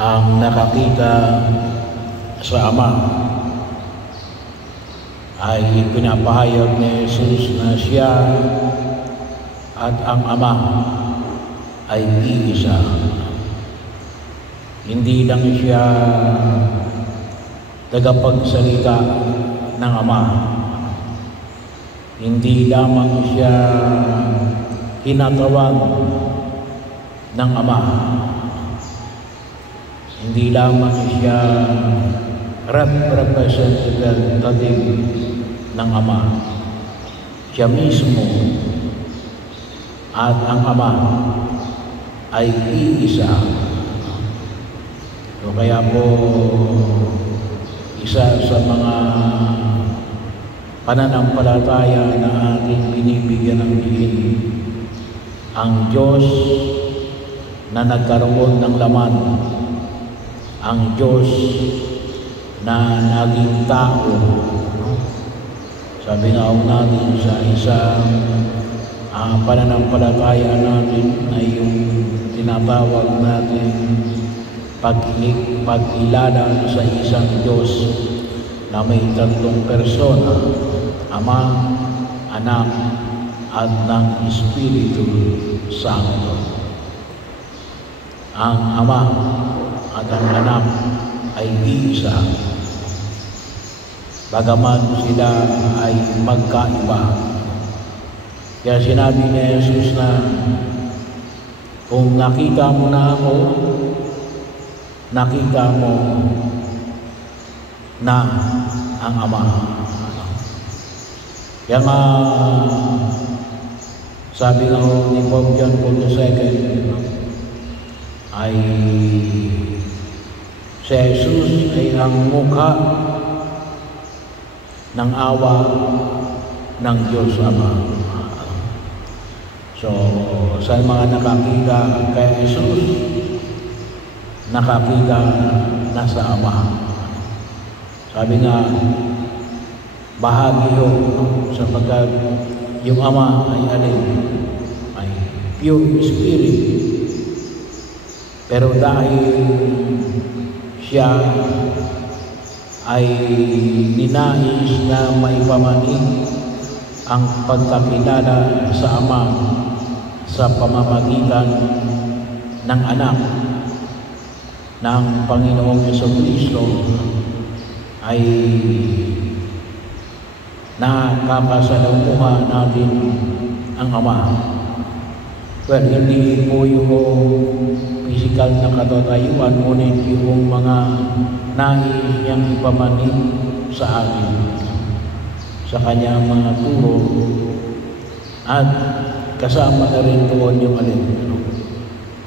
ang nakakita sa Ama ay pinapahayag ni Jesus na siya at ang Ama ay iisa. Hindi lang siya tagapagsalita ng Ama. Hindi lamang siya kinatawag ng Ama. Hindi lamang siya representative ng Ama. Siya mismo at ang Ama ay iisa. So kaya po isa sa mga pananampalataya na ating binibigyan ng diin, ang Diyos na nagkaroon ng laman, ang Diyos na naging tao. Sabi nga natin sa isang pananampalataya natin ay yung tinatawag natin pag-ilala sa isang Diyos na may tatlong persona, Ama, Anak, at ng Espiritu Santo. Ang Ama at ang Anak ay iisa, bagaman sila ay magkaiba. Kaya sinabi ni Jesus na kung nakita mo na ako, nakita mo na ang Ama. Kaya nga sabi nga ni Pope John Paul II ay si Jesus ay ang mukha ng awa ng Diyos Ama. So, sa mga nakakita kay Jesus, nakakita na sa Ama. Sabi nga, bahagi yun sapagkat yung Ama ay alin? Ay pure spirit. Pero dahil siya ay ninais na maipamanig ang pagkakilala sa Ama sa pamamagitan ng Anak ng Panginoong Jesucristo, ay nakakasalamuha natin ang Ama. Well, hindi po yung physical na katatayuan, ngunit yung mga nais niyang ipamanig sa atin sa kanyang mga turo, at kasama na rin doon yung alin,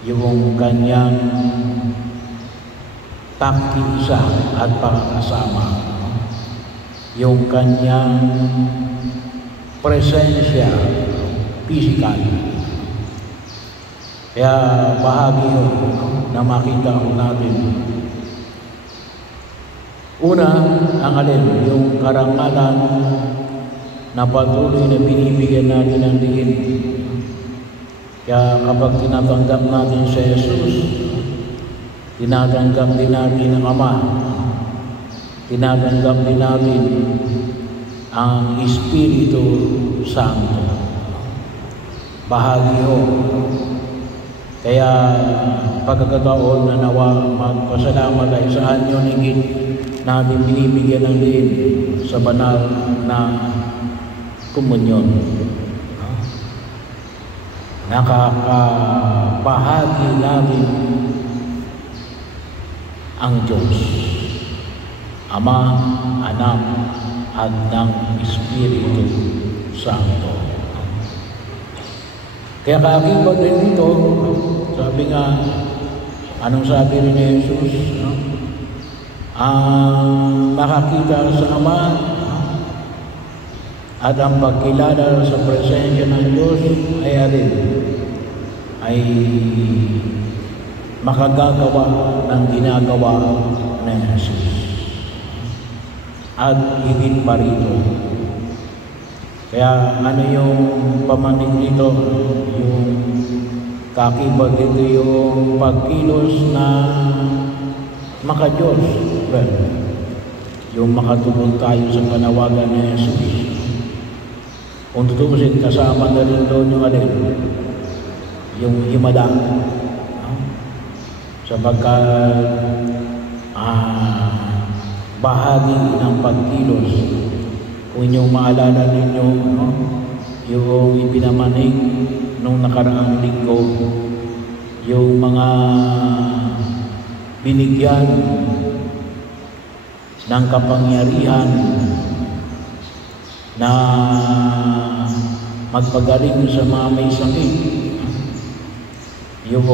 yung kanyang taktiisa at pakakasama, yung kanyang presensya physical. Kaya bahagi yun na makita ko natin. Una, ang alin, yung karangalan na patuloy na binibigyan natin ng diin. Kaya kapag tinatanggap natin si Jesus, tinatanggap din natin ang Ama, tinatanggap din natin ang Espiritu Santo. Bahagi yun. Kaya pagkakataon na nawa magpasalamat ay saan yun higit natin binibigyan ng diin sa banal na komunyon. Nakakabahagi natin ang Diyos, Ama, Anak, at ng Espiritu Santo. Kaya kakibat din dito, sabi nga, anong sabi rin ni Jesus? Ang makakita sa Ama at ang pagkilala sa presensya ng Diyos ay alin? Ay makagagawa ng ginagawa ng Jesus. At higit pa rito. Kaya ano yung pamanig dito? Yung kakibag dito yung pagkilos na maka-Diyos. Well, yung makatulong tayo sa panawagan ni Jesus. Kung tutusin, kasama na rin doon yung alin, yung himala. Sapagkat bahagi ng pagkilos. Kung inyong maalala ninyo, yung ipinamanig nung nakaraang linggo, yung mga binigyan ng kapangyarihan na magpagaling sa mga may sakit, yung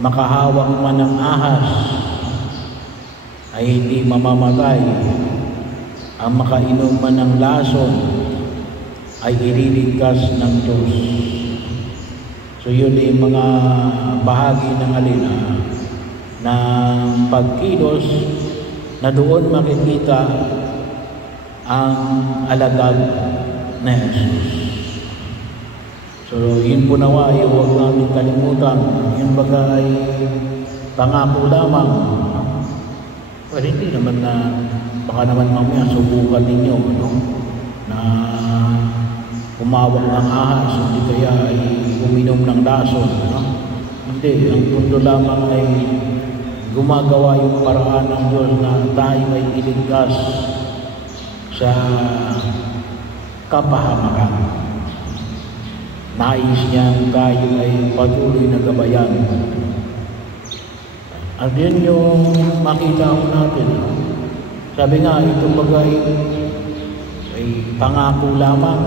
makahawak man ng ahas ay hindi mamamatay, ang makainom man ng lason ay ililigtas ng Diyos. So yun yung mga bahagi ng alina ng pagkilos na doon makikita ang alagad na Jesus. So yun po nawa, huwag namin kalimutan, yung baga ay pangako lamang. Well, hindi naman na, baka naman mamaya subukan ninyo, na umawak ng ahas, hindi kaya ay uminom ng lason. Hindi, ang punto lamang ay gumagawa yung paraan ng Diyos na tayo ay iligtas sa kapahamakan. Nais niya tayo ay patuloy na gabayan. At yun yung makita ko natin. Sabi nga, itong bagay ay pangako lamang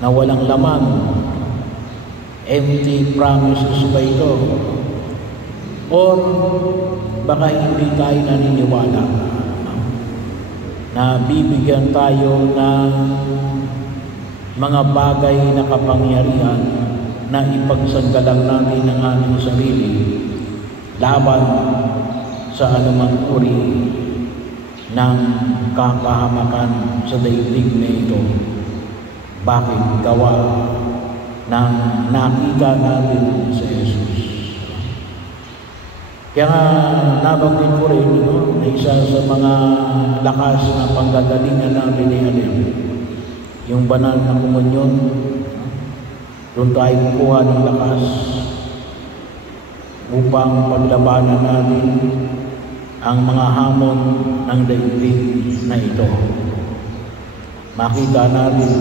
na walang laman. Empty promises ba ito? Or baka hindi tayo naniniwala na bibigyan tayo ng mga bagay na kapangyarihan na ipagsanggalang natin ang aming sarili laban sa anumang uri ng kakahamakan sa daigdig na ito. Bakit? Gawa ng nakita natin sa Jesus. Kaya nga nabanggit ko rin, na isa sa mga lakas na panggagalingan natin ni Alin, yung banal na komunyon, doon tayo kukuha ng lakas upang paglabanan natin ang mga hamon ng daigdig na ito. Makita natin,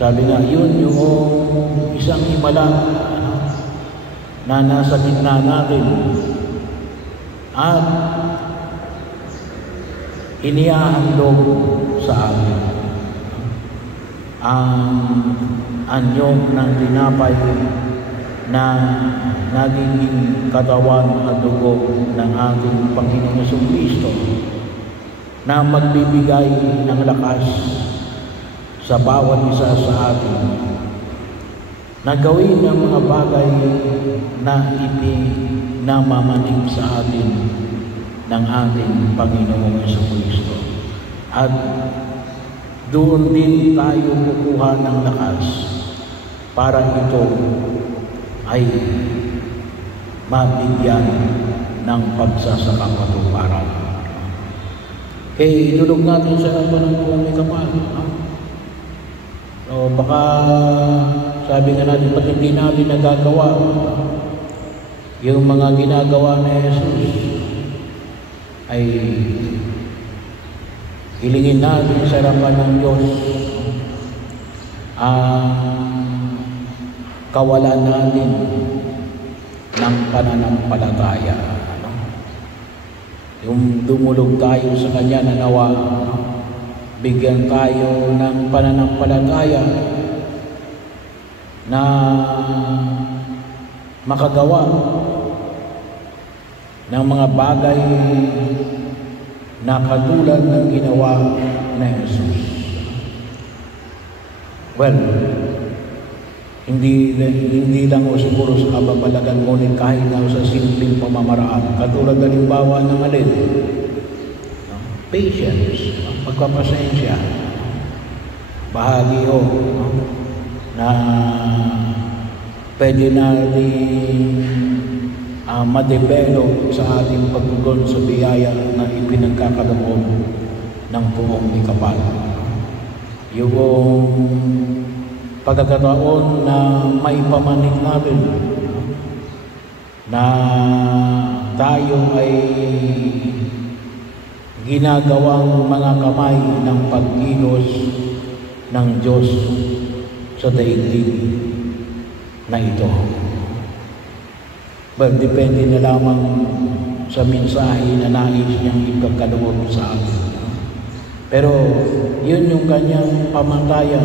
sabi nga, yun yung isang himala na nasa gitna natin at inihahandog sa atin ang anyo ng tinapay na nagiging katawan at dugo ng ating Panginoong Jesucristo na magbibigay ng lakas sa bawat isa sa atin na gawin ang mga bagay na ipinamamanig sa atin ng ating Panginoong Jesucristo. At doon din tayo kukuha ng lakas para ito ay mabigyan ng pagsasakapatuparan. Kaya idulog natin sa harapan ng buong may kapal. So baka sabi nga natin, pag hindi natin nagagawa yung mga ginagawa ni Jesus, ay hilingin natin sa harapan ng Diyos ang kawalan natin ng pananampalataya. Yung dumulog tayo sa Kanya na nawa, bigyan tayo ng pananampalataya na makagawa ng mga bagay na katulad ng ginawa na Jesus. Well, hindi lang o siguro sa kababalagan, ngunit kahit na sa simpleng pamamaraan. Katulad halimbawa ng alin, patience, pagpapasensya, bahagi o na pwede natin ma-develop sa ating pagtugon sa biyaya na ipinagkakaloob ng buong ikapal. Yung pagkakataon na maipamanit natin na tayo ay ginagawang mga kamay ng pagkilos ng Diyos sa daigdig na ito. Well, depende na lamang sa mensahe na nais niyang ipagkaloob sa atin. Pero yun yung kanyang pamantayan.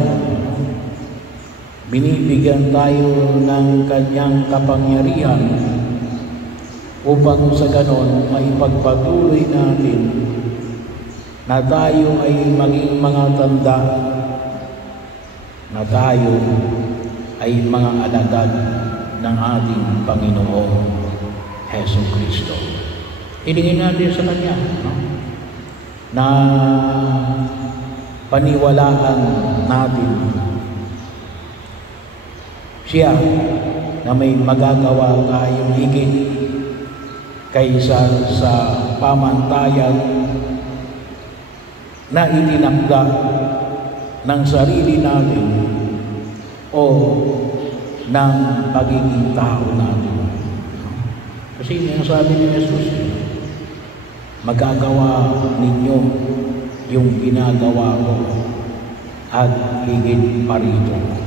Binibigyan tayo ng kanyang kapangyarihan upang sa ganon maipagpatuloy natin na tayo ay maging mga tanda, na tayo ay mga alagad ng ating Panginoong Jesucristo. Hilingin natin sa Kanya, no? Na paniwalaan natin siya na may magagawa tayong higit kaysa sa pamantayan na itinakda ng sarili natin o ng pagiging tao natin. Kasi yung sabi ni Jesus, magagawa ninyo yung ginagawa ko at higit pa rito.